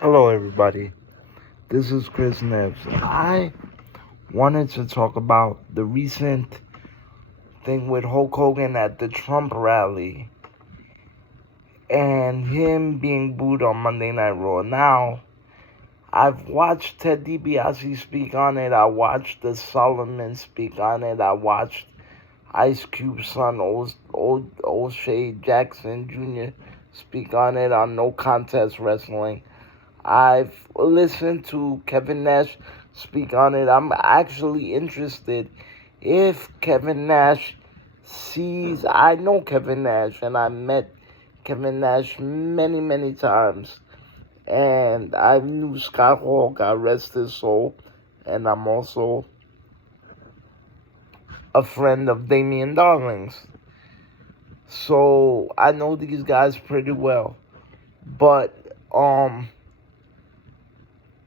Hello, everybody. This is Chris Neves. I wanted to talk about the recent thing with Hulk Hogan at the Trump rally and him being booed on Monday Night Raw. Now, I've watched Ted DiBiase speak on it. I watched the Solomon speak on it. I watched Ice Cube's son, O'Shea Jackson Jr., speak on it on No Contest Wrestling. I've listened to Kevin Nash speak on it. I'm actually interested if Kevin Nash sees. I know Kevin Nash, and I met Kevin Nash many, many times. And I knew Scott Hall, God rest his soul. And I'm also a friend of Damian Darling's. So I know these guys pretty well. But,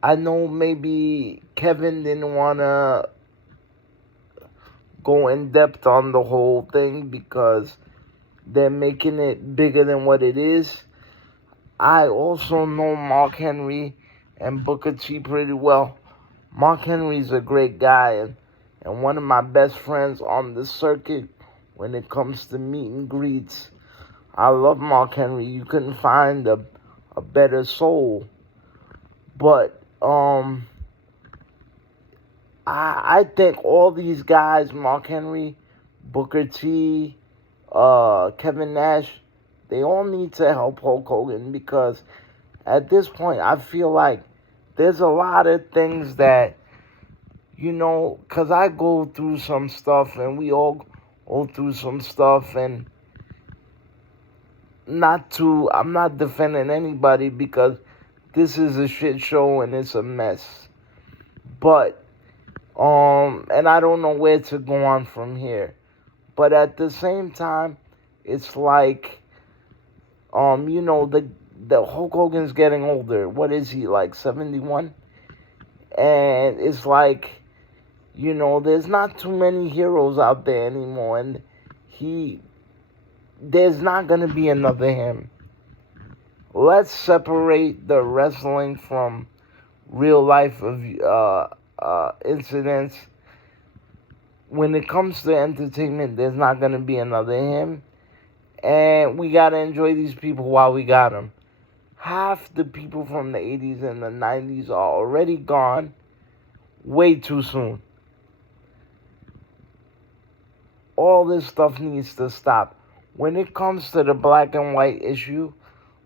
I know maybe Kevin didn't want to go in depth on the whole thing because they're making it bigger than what it is. I also know Mark Henry and Booker T pretty well. Mark Henry's a great guy and one of my best friends on the circuit when it comes to meet and greets. I love Mark Henry. You couldn't find a better soul. But I think all these guys, Mark Henry, Booker T, Kevin Nash, they all need to help Hulk Hogan because at this point I feel like there's a lot of things that, because I go through some stuff and we all go through some stuff, and I'm not defending anybody because this is a shit show and it's a mess. But, and I don't know where to go on from here. But at the same time, it's like, the Hulk Hogan's getting older. What is he, like 71? And it's like, there's not too many heroes out there anymore, and there's not gonna be another him. Let's separate the wrestling from real life of incidents. When it comes to entertainment, there's not gonna be another him. And we gotta enjoy these people while we got them. Half the people from the 80s and the 90s are already gone way too soon. All this stuff needs to stop. When it comes to the black and white issue,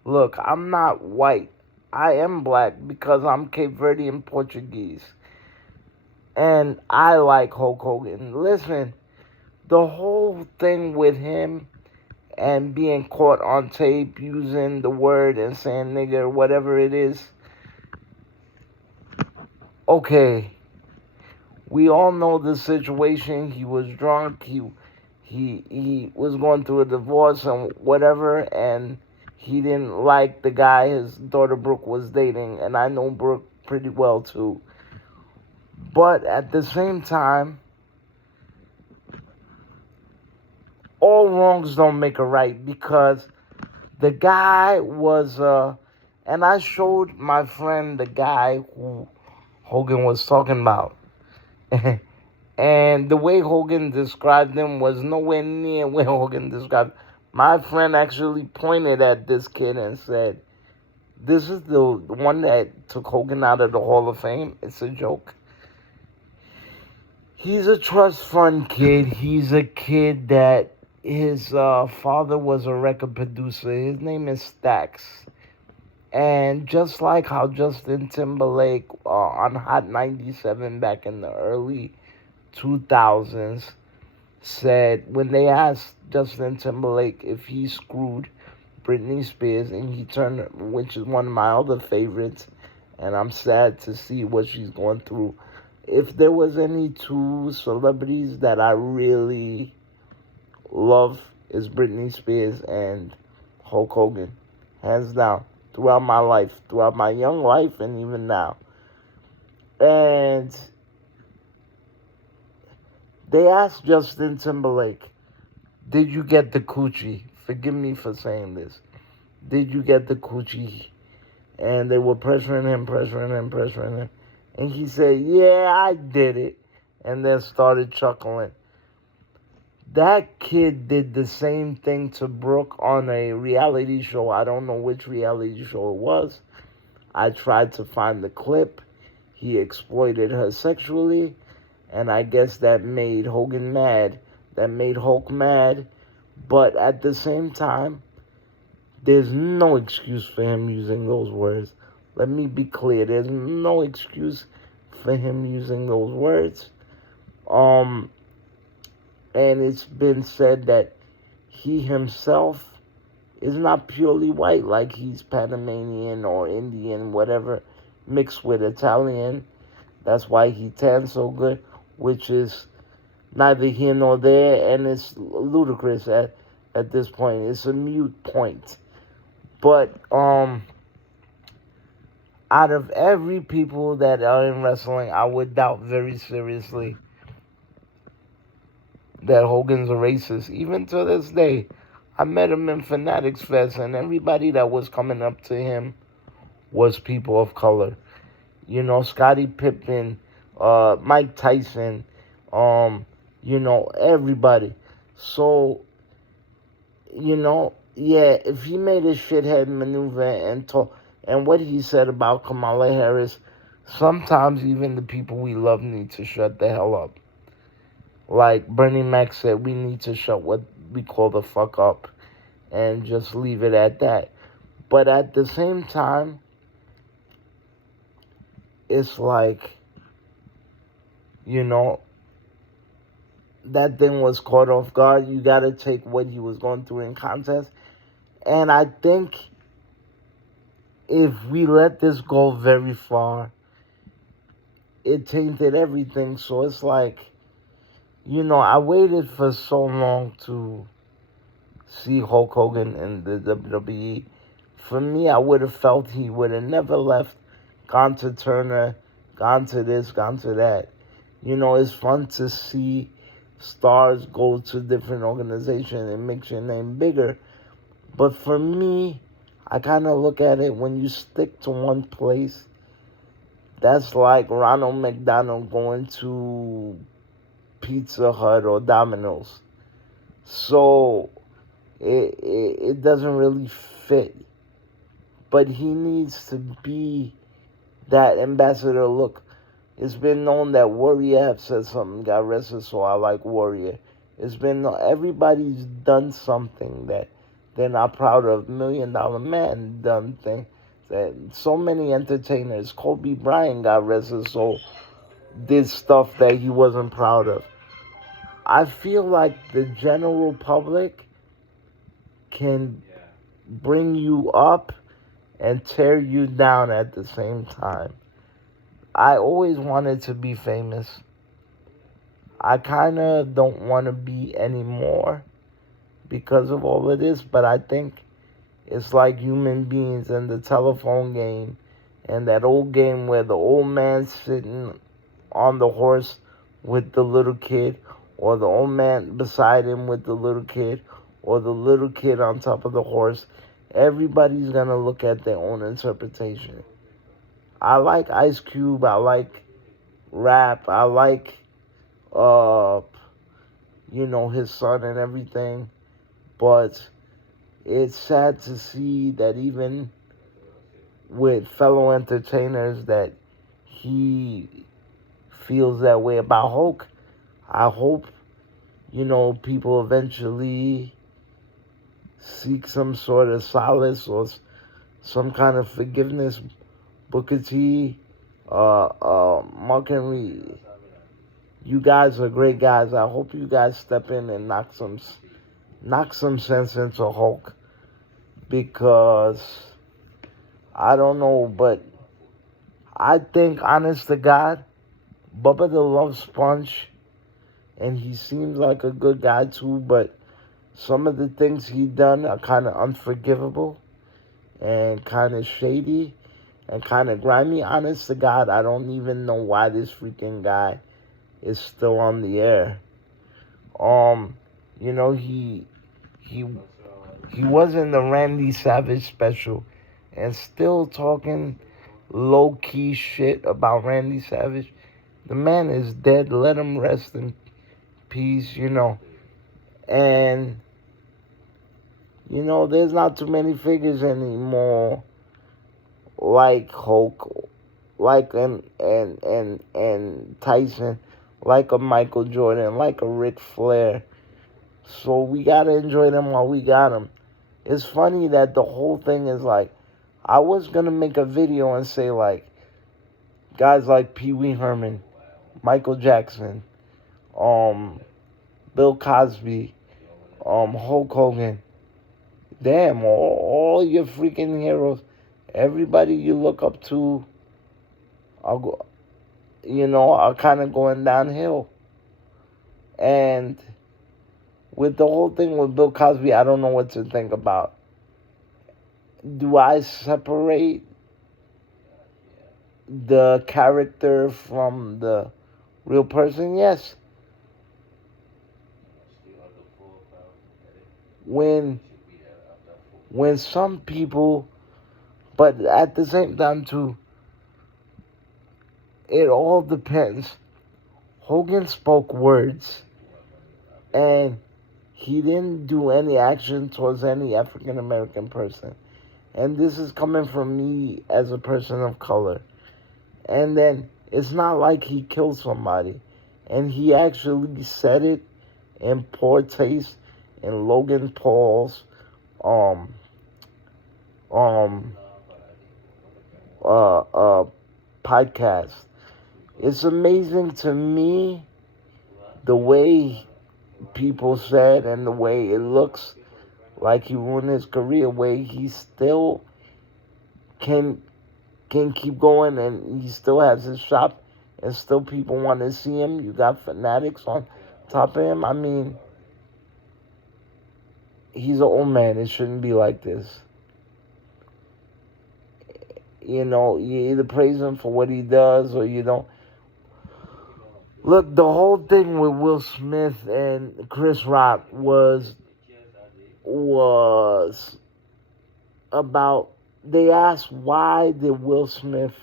look, I'm not white. I am black because I'm Cape Verdean Portuguese. And I like Hulk Hogan. Listen, the whole thing with him and being caught on tape using the word and saying nigger, whatever it is. Okay, we all know the situation. He was drunk. He was going through a divorce and whatever, and he didn't like the guy his daughter Brooke was dating, and I know Brooke pretty well too. But at the same time, all wrongs don't make a right because the guy was, and I showed my friend the guy who Hogan was talking about. And the way Hogan described him was nowhere near where Hogan described. My friend actually pointed at this kid and said, "This is the one that took Hogan out of the Hall of Fame." It's a joke. He's a trust fund kid. He's a kid that his father was a record producer. His name is Stax. And just like how Justin Timberlake on Hot 97 back in the early 2000s said, when they asked Justin Timberlake if he screwed Britney Spears, and he turned, which is one of my other favorites, and I'm sad to see what she's going through. If there was any two celebrities that I really love, is Britney Spears and Hulk Hogan, hands down. Throughout my life, throughout my young life, and even now. And they asked Justin Timberlake, "Did you get the coochie?" Forgive me for saying this. Did you get the coochie and they were pressuring him. And he said, "Yeah, I did it," and then started chuckling. That kid did the same thing to Brooke on a reality show. I don't know which reality show it was. I tried to find the clip. He exploited her sexually, and I guess that made Hogan mad. That made Hulk mad. But at the same time, there's no excuse for him using those words. Let me be clear. There's no excuse for him using those words. Um, and it's been said that he himself is not purely white, like he's Panamanian or Indian, whatever, mixed with Italian. That's why he tans so good, which is neither here nor there, and it's ludicrous at this point. It's a mute point. But out of every people that are in wrestling, I would doubt very seriously that Hogan's a racist. Even to this day, I met him in Fanatics Fest, and everybody that was coming up to him was people of color. You know, Scottie Pippen, Mike Tyson, everybody. So, yeah, if he made a shithead maneuver and what he said about Kamala Harris, sometimes even the people we love need to shut the hell up. Like Bernie Mac said, we need to shut what we call the fuck up and just leave it at that. But at the same time, it's like, that thing was caught off guard. You got to take what he was going through in context. And I think if we let this go very far, it tainted everything. So it's like, I waited for so long to see Hulk Hogan in the WWE. For me, I would have felt he would have never left, gone to Turner, gone to this, gone to that. It's fun to see stars go to different organizations and makes your name bigger. But for me, I kind of look at it, when you stick to one place, that's like Ronald McDonald going to Pizza Hut or Domino's. So it doesn't really fit. But he needs to be that ambassador. Look, it's been known that Warrior have said something, got arrested, so I like Warrior. It's been known, everybody's done something that they're not proud of. $1 Million Man done things that so many entertainers. Kobe Bryant got arrested, so did stuff that he wasn't proud of. I feel like the general public can bring you up and tear you down at the same time. I always wanted to be famous. I kind of don't want to be anymore because of all of this, but I think it's like human beings and the telephone game and that old game where the old man's sitting on the horse with the little kid, or the old man beside him with the little kid, or the little kid on top of the horse. Everybody's going to look at their own interpretation. I like Ice Cube. I like rap. I like, his son and everything. But it's sad to see that even with fellow entertainers that he feels that way about Hulk. I hope, people eventually seek some sort of solace or some kind of forgiveness. Booker T, Mark Henry, you guys are great guys. I hope you guys step in and knock some sense into Hulk, because I don't know, but I think, honest to God, Bubba the Love Sponge, and he seems like a good guy too, but some of the things he done are kind of unforgivable and kind of shady and kind of grimy. Honest to God, I don't even know why this freaking guy is still on the air. He was in the Randy Savage special, and still talking low key shit about Randy Savage. The man is dead. Let him rest in peace, And there's not too many figures anymore like Hulk, like and Tyson, like a Michael Jordan, like a Ric Flair. So we gotta enjoy them while we got them. It's funny that the whole thing is like, I was gonna make a video and say like, guys like Pee Wee Herman, Michael Jackson, um, Bill Cosby, Hulk Hogan. Damn, all your freaking heroes, everybody you look up to, are, are kind of going downhill. And with the whole thing with Bill Cosby, I don't know what to think about. Do I separate the character from the real person? Yes. When some people, but at the same time too, it all depends. Hogan spoke words, and he didn't do any action towards any African American person. And this is coming from me as a person of color. And then it's not like he killed somebody. And he actually said it in poor taste in Logan Paul's um um uh uh podcast. It's amazing to me the way people said and the way it looks like he ruined his career, way he still can keep going and he still has his shop and still people want to see him. You got fanatics on top of him. I mean, he's an old man. It shouldn't be like this. You either praise him for what he does or you don't. Look, the whole thing with Will Smith and Chris Rock was about, they asked why did Will Smith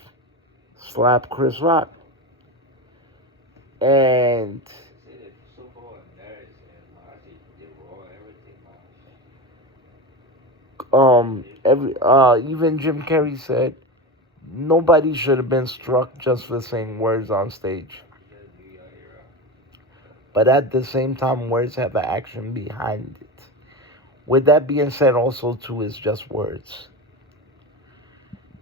slap Chris Rock? And even Jim Carrey said nobody should have been struck just for saying words on stage. But at the same time, words have an action behind it. With that being said, also too, it's just words.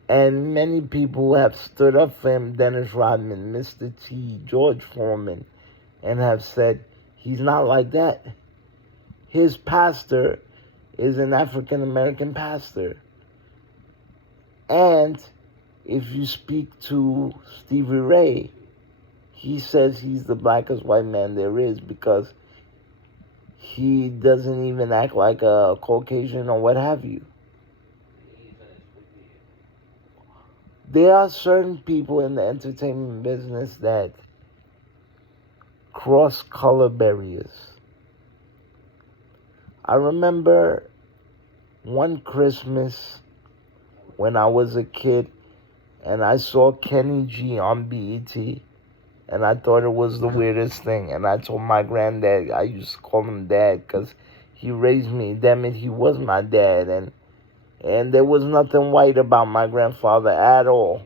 And many people have stood up for him, Dennis Rodman, Mr. T, George Foreman, and have said he's not like that. His pastor is an African American pastor. And if you speak to Stevie Ray, he says he's the blackest white man there is because he doesn't even act like a Caucasian or what have you. There are certain people in the entertainment business that cross color barriers. I remember one Christmas when I was a kid and I saw Kenny G on BET. And I thought it was the weirdest thing. And I told my granddad, I used to call him dad because he raised me. Damn it, he was my dad. And there was nothing white about my grandfather at all.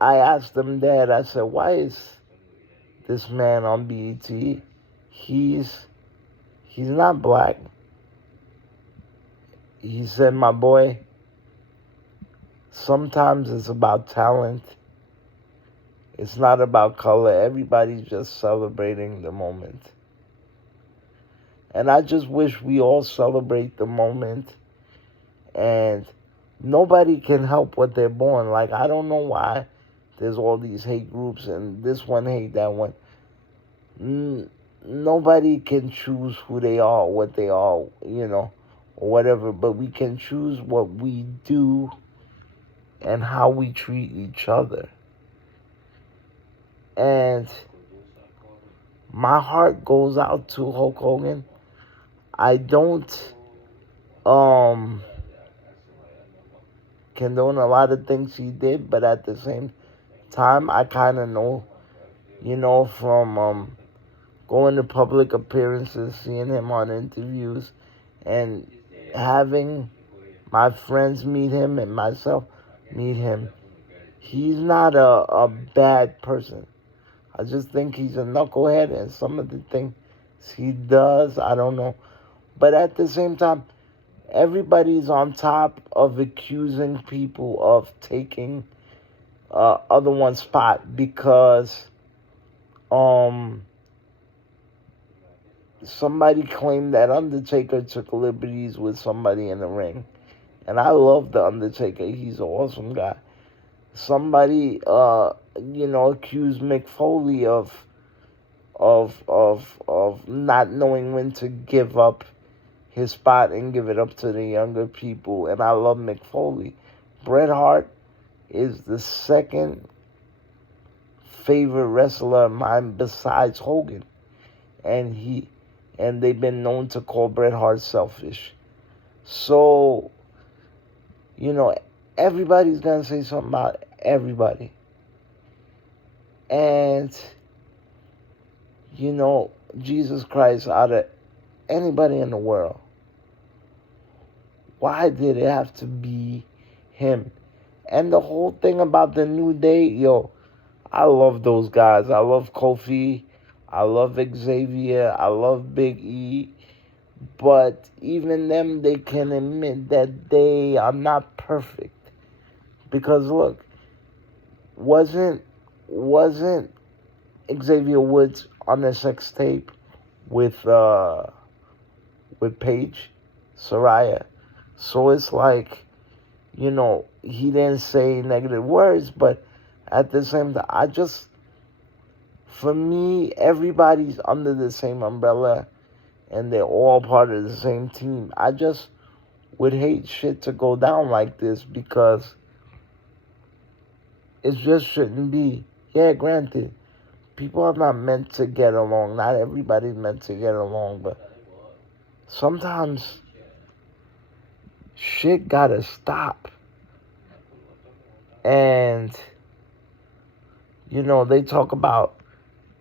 I asked him, Dad, I said, why is this man on BET? He's not black. He said, my boy, sometimes it's about talent. It's not about color. Everybody's just celebrating the moment. And I just wish we all celebrate the moment. And nobody can help what they're born. Like, I don't know why there's all these hate groups and this one hate that one. Nobody can choose who they are, what they are, or whatever. But we can choose what we do and how we treat each other. And my heart goes out to Hulk Hogan. I don't um condone a lot of things he did, but at the same time, I kind of know, from going to public appearances, seeing him on interviews, and having my friends meet him and myself meet him. He's not a bad person. I just think he's a knucklehead, and some of the things he does, I don't know. But at the same time, everybody's on top of accusing people of taking other one's spot because um somebody claimed that Undertaker took liberties with somebody in the ring. And I love the Undertaker. He's an awesome guy. Somebody accused Mick Foley of not knowing when to give up his spot and give it up to the younger people. And I love Mick Foley. Bret Hart is the second favorite wrestler of mine besides Hogan. And they've been known to call Bret Hart selfish. So, everybody's gonna say something about everybody. And, Jesus Christ, out of anybody in the world, why did it have to be him? And the whole thing about the New Day, I love those guys. I love Kofi. I love Xavier. I love Big E. But even them, they can admit that they are not perfect. Because look, wasn't Xavier Woods on the sex tape with Paige, Soraya? So it's like, he didn't say negative words, but at the same time, for me, everybody's under the same umbrella and they're all part of the same team. I just would hate shit to go down like this because it just shouldn't be. Yeah, granted, people are not meant to get along. Not everybody's meant to get along, but sometimes shit gotta stop. And, they talk about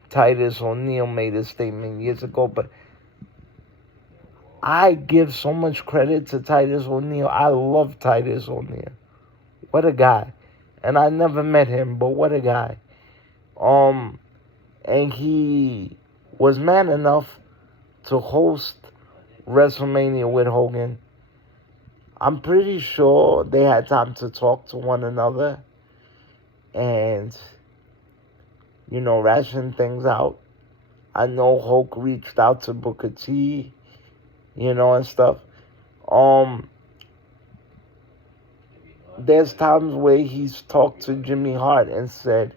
Titus O'Neil made a statement years ago, but I give so much credit to Titus O'Neil. I love Titus O'Neil. What a guy. And I never met him, but what a guy. And he was man enough to host WrestleMania with Hogan. I'm pretty sure they had time to talk to one another and, ration things out. I know Hulk reached out to Booker T, and stuff. There's times where he's talked to Jimmy Hart and said,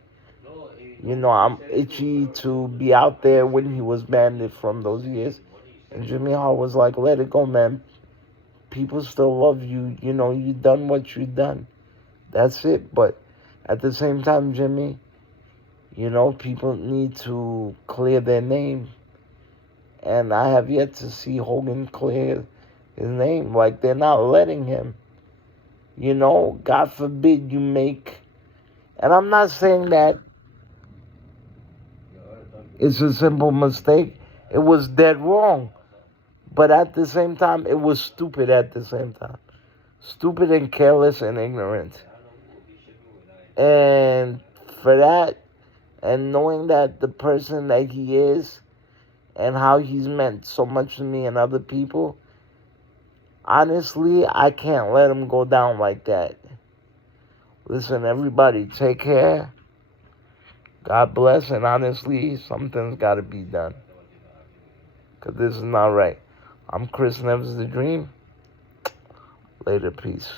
I'm itchy to be out there when he was banned from those years. And Jimmy Hart was like, let it go, man. People still love you. You done what you done. That's it. But at the same time, Jimmy, people need to clear their name. And I have yet to see Hogan clear his name. Like, they're not letting him. God forbid you make... And I'm not saying that it's a simple mistake. It was dead wrong. But at the same time, it was stupid at the same time. Stupid and careless and ignorant. And for that, and knowing that the person that he is and how he's meant so much to me and other people, honestly, I can't let him go down like that. Listen, everybody, take care. God bless, and honestly, something's got to be done. Because this is not right. I'm Chris Neves the Dream. Later, peace.